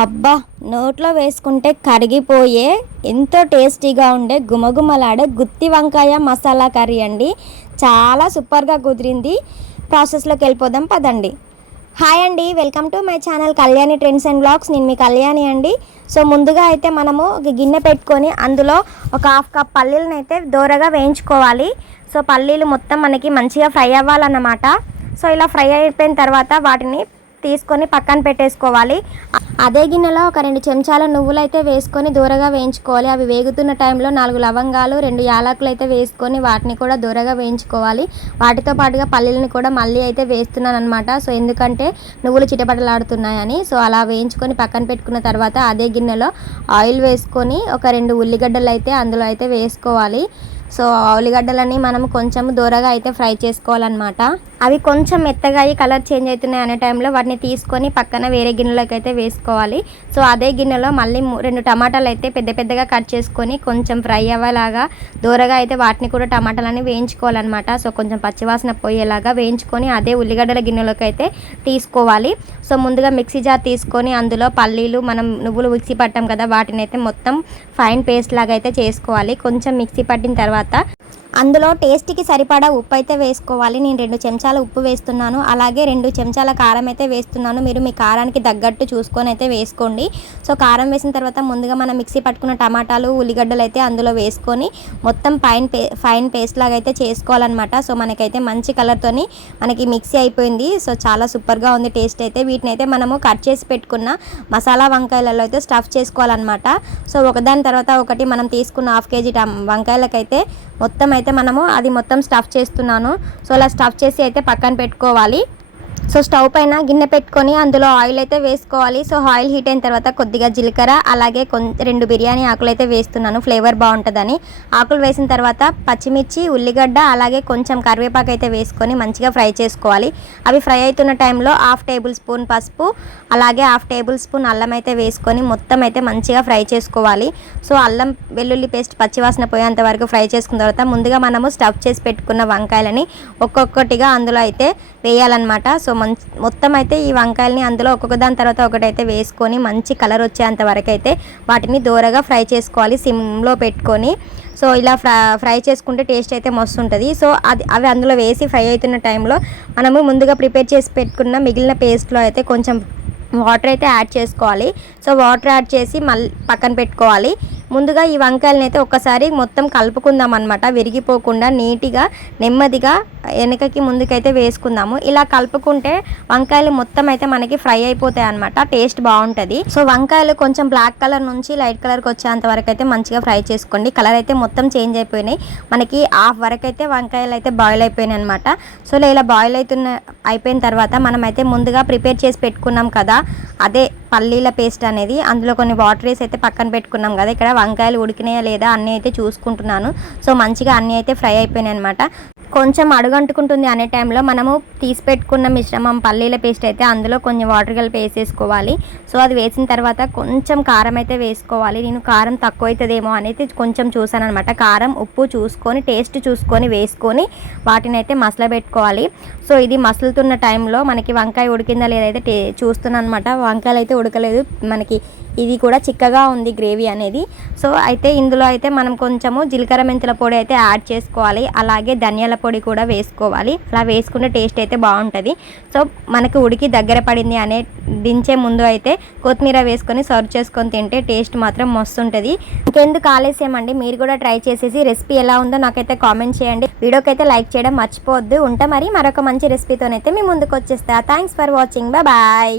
అబ్బా! నోట్లో వేసుకుంటే కరిగిపోయే ఎంతో టేస్టీగా ఉండే గుమగుమలాడే గుత్తి వంకాయ మసాలా కర్రీ అండి. చాలా సూపర్గా కుదిరింది. ప్రాసెస్లోకి వెళ్ళిపోదాం పదండి. హాయ్ అండి, welcome to my channel Kalyani trends and blogs. నేను మీ కళ్యాణి అండి. సో ముందుగా అయితే మనము ఒక గిన్నె పెట్టుకొని అందులో ఒక హాఫ్ కప్ పల్లీలను అయితే దోరగా వేయించుకోవాలి. సో పల్లీలు మొత్తం మనకి మంచిగా ఫ్రై అవ్వాలన్నమాట. సో ఇలా ఫ్రై అయిపోయిన తర్వాత వాటిని తీసుకొని పక్కన పెట్టేసుకోవాలి. అదే గిన్నెలో ఒక 2 చెంచాల నువ్వులు అయితే వేసుకొని దూరగా వేయించుకోవాలి. అవి వేగుతున్న టైంలో 4 లవంగాలు 2 యాలకులు అయితే వేసుకొని వాటిని కూడా దూరగా వేయించుకోవాలి. వాటితో పాటుగా పల్లీలను కూడా మళ్ళీ అయితే వేస్తున్నాను అనమాట. సో ఎందుకంటే నువ్వులు చిటపటలాడుతున్నాయని. సో అలా వేయించుకొని పక్కన పెట్టుకున్న తర్వాత అదే గిన్నెలో ఆయిల్ వేసుకొని ఒక 2 ఉల్లిగడ్డలు అయితే అందులో అయితే వేసుకోవాలి. సో ఉల్లిగడ్డలని మనం కొంచెం దూరగా అయితే ఫ్రై చేసుకోవాలన్నమాట. అవి కొంచెం మెత్తగా అయ్యి కలర్ చేంజ్ అవుతున్నాయి అనే టైంలో వాటిని తీసుకొని పక్కన వేరే గిన్నెలోకి అయితే వేసుకోవాలి. సో అదే గిన్నెలో మళ్ళీ 2 టమాటాలు అయితే పెద్ద పెద్దగా కట్ చేసుకొని కొంచెం ఫ్రై అవ్వేలాగా దూరగా అయితే వాటిని కూడా టమాటాలని వేయించుకోవాలన్నమాట. సో కొంచెం పచ్చివాసన పోయేలాగా వేయించుకొని అదే ఉల్లిగడ్డల గిన్నెలోకి అయితే తీసుకోవాలి. సో ముందుగా మిక్సీ జార్ తీసుకొని అందులో పల్లీలు మనం నువ్వులు మిక్సీ పట్టాం కదా, వాటిని అయితే మొత్తం ఫైన్ పేస్ట్ లాగా అయితే చేసుకోవాలి. కొంచెం మిక్సీ పట్టిన తర్వాత అందులో టేస్ట్కి సరిపడా ఉప్పు అయితే వేసుకోవాలి. నేను 2 చెంచాల ఉప్పు వేస్తున్నాను. అలాగే 2 చెంచాల కారం అయితే వేస్తున్నాను. మీరు మీ కారానికి తగ్గట్టు చూసుకొని అయితే వేసుకోండి. సో కారం వేసిన తర్వాత ముందుగా మనం మిక్సీ పట్టుకున్న టమాటాలు ఉల్లిగడ్డలు అయితే అందులో వేసుకొని మొత్తం ఫైన్ పేస్ట్ లాగా అయితే చేసుకోవాలన్నమాట. సో మనకైతే మంచి కలర్తోని మనకి మిక్సీ అయిపోయింది. సో చాలా సూపర్గా ఉంది టేస్ట్ అయితే. వీటిని అయితే మనము కట్ చేసి పెట్టుకున్న మసాలా వంకాయలలో అయితే స్టఫ్ చేసుకోవాలన్నమాట. సో ఒకదాని తర్వాత ఒకటి మనం తీసుకున్న 1/2 కేజీ వంకాయలకైతే మొత్తం అయితే మనము అది మొత్తం స్టఫ్ చేస్తున్నాను. సో అలా స్టఫ్ చేసి అయితే పక్కన పెట్టుకోవాలి. సో స్టవ్ పైన గిన్నె పెట్టుకొని అందులో ఆయిల్ అయితే వేసుకోవాలి. సో ఆయిల్ హీట్ అయిన తర్వాత కొద్దిగా జీలకర్ర అలాగే 2 బిర్యానీ ఆకులు అయితే వేస్తున్నాను, ఫ్లేవర్ బాగుంటుందని. ఆకులు వేసిన తర్వాత పచ్చిమిర్చి ఉల్లిగడ్డ అలాగే కొంచెం కరివేపాకు అయితే వేసుకొని మంచిగా ఫ్రై చేసుకోవాలి. అవి ఫ్రై అవుతున్న టైంలో 1/2 టేబుల్ స్పూన్ పసుపు అలాగే 1/2 టేబుల్ స్పూన్ అల్లం అయితే వేసుకొని మొత్తం అయితే మంచిగా ఫ్రై చేసుకోవాలి. సో అల్లం వెల్లుల్లి పేస్ట్ పచ్చివాసన పోయేంత వరకు ఫ్రై చేసుకున్న తర్వాత ముందుగా మనము స్టఫ్ చేసి పెట్టుకున్న వంకాయలని ఒక్కొక్కటిగా అందులో అయితే వేయాలన్నమాట. సో మొత్తం అయితే ఈ వంకాయలని అందులో ఒక్కొక్క దాని తర్వాత ఒకటైతే వేసుకొని మంచి కలర్ వచ్చేంత వరకు అయితే వాటిని దూరగా ఫ్రై చేసుకోవాలి సిమ్లో పెట్టుకొని. సో ఇలా ఫ్రై చేసుకుంటే టేస్ట్ అయితే మస్తు ఉంటుంది. సో అవి అందులో వేసి ఫ్రై అవుతున్న టైంలో మనము ముందుగా ప్రిపేర్ చేసి పెట్టుకున్న మిగిలిన పేస్ట్లో అయితే కొంచెం వాటర్ అయితే యాడ్ చేసుకోవాలి. సో వాటర్ యాడ్ చేసి మళ్ళీ పక్కన పెట్టుకోవాలి. ముందుగా ఈ వంకాయలని అయితే ఒక్కసారి మొత్తం కలుపుకుందాం అనమాట. విరిగిపోకుండా నీట్గా నెమ్మదిగా వెనకకి ముందుకైతే వేసుకుందాము. ఇలా కలుపుకుంటే వంకాయలు మొత్తం అయితే మనకి ఫ్రై అయిపోతాయి అనమాట. టేస్ట్ బాగుంటుంది. సో వంకాయలు కొంచెం బ్లాక్ కలర్ నుంచి లైట్ కలర్కి వచ్చేంత వరకు అయితే మంచిగా ఫ్రై చేసుకోండి. కలర్ అయితే మొత్తం చేంజ్ అయిపోయినాయి. మనకి హాఫ్ వరకు అయితే వంకాయలు అయితే బాయిల్ అయిపోయినాయి అనమాట. సో ఇలా బాయిల్ అయిపోయిన తర్వాత మనమైతే ముందుగా ప్రిపేర్ చేసి పెట్టుకున్నాం కదా అదే పల్లీల పేస్ట్ అనేది, అందులో కొన్ని వాటర్ వేసి అయితే పక్కన పెట్టుకున్నాం కదా. ఇక్కడ వంకాయలు ఉడికినాయా లేదా అన్నీ అయితే చూసుకుంటున్నాను. సో మంచిగా అన్నీ అయితే ఫ్రై అయిపోయినాయి అనమాట. కొంచెం అడుగంటుకుంటుంది అనే టైంలో మనము తీసి పెట్టుకున్న మిశ్రమం పల్లీల పేస్ట్ అయితే అందులో కొంచెం వాటర్ కలిపి వేసేసుకోవాలి. సో అది వేసిన తర్వాత కొంచెం కారం అయితే వేసుకోవాలి. నేను కారం తక్కువ అవుతుందేమో అనేది కొంచెం చూసాను అనమాట. కారం ఉప్పు చూసుకొని టేస్ట్ చూసుకొని వేసుకొని వాటిని అయితే మసలబెట్టుకోవాలి. సో ఇది మసులుతున్న టైంలో మనకి వంకాయ ఉడికిందా లేదైతే చూస్తున్నాను అనమాట. వంకాయలు అయితే ఉడకలేదు, మనకి ఇది కూడా చిక్కగా ఉంది గ్రేవీ అనేది. సో అయితే ఇందులో అయితే మనం కొంచెము జీలకర్ర మెంతుల పొడి అయితే యాడ్ చేసుకోవాలి. అలాగే ధనియాల పొడి కూడా వేసుకోవాలి. అలా వేసుకుంటే టేస్ట్ అయితే బాగుంటుంది. సో మనకి ఉడికి దగ్గర పడింది అనే దించే ముందు అయితే కొత్తిమీర వేసుకొని సర్వ్ చేసుకొని తింటే టేస్ట్ మాత్రం మస్తు ఉంటుంది. ఇంకెందుకు ఆలస్యమండి, మీరు కూడా ట్రై చేసేసి రెసిపీ ఎలా ఉందో నాకైతే కామెంట్ చేయండి. వీడియోకి అయితే లైక్ చేయడం మర్చిపోవద్దు. ఉంటా మరి మరొక మంచి రెసిపీతోనైతే మీ ముందుకు వచ్చేస్తా. Thanks for watching, bye.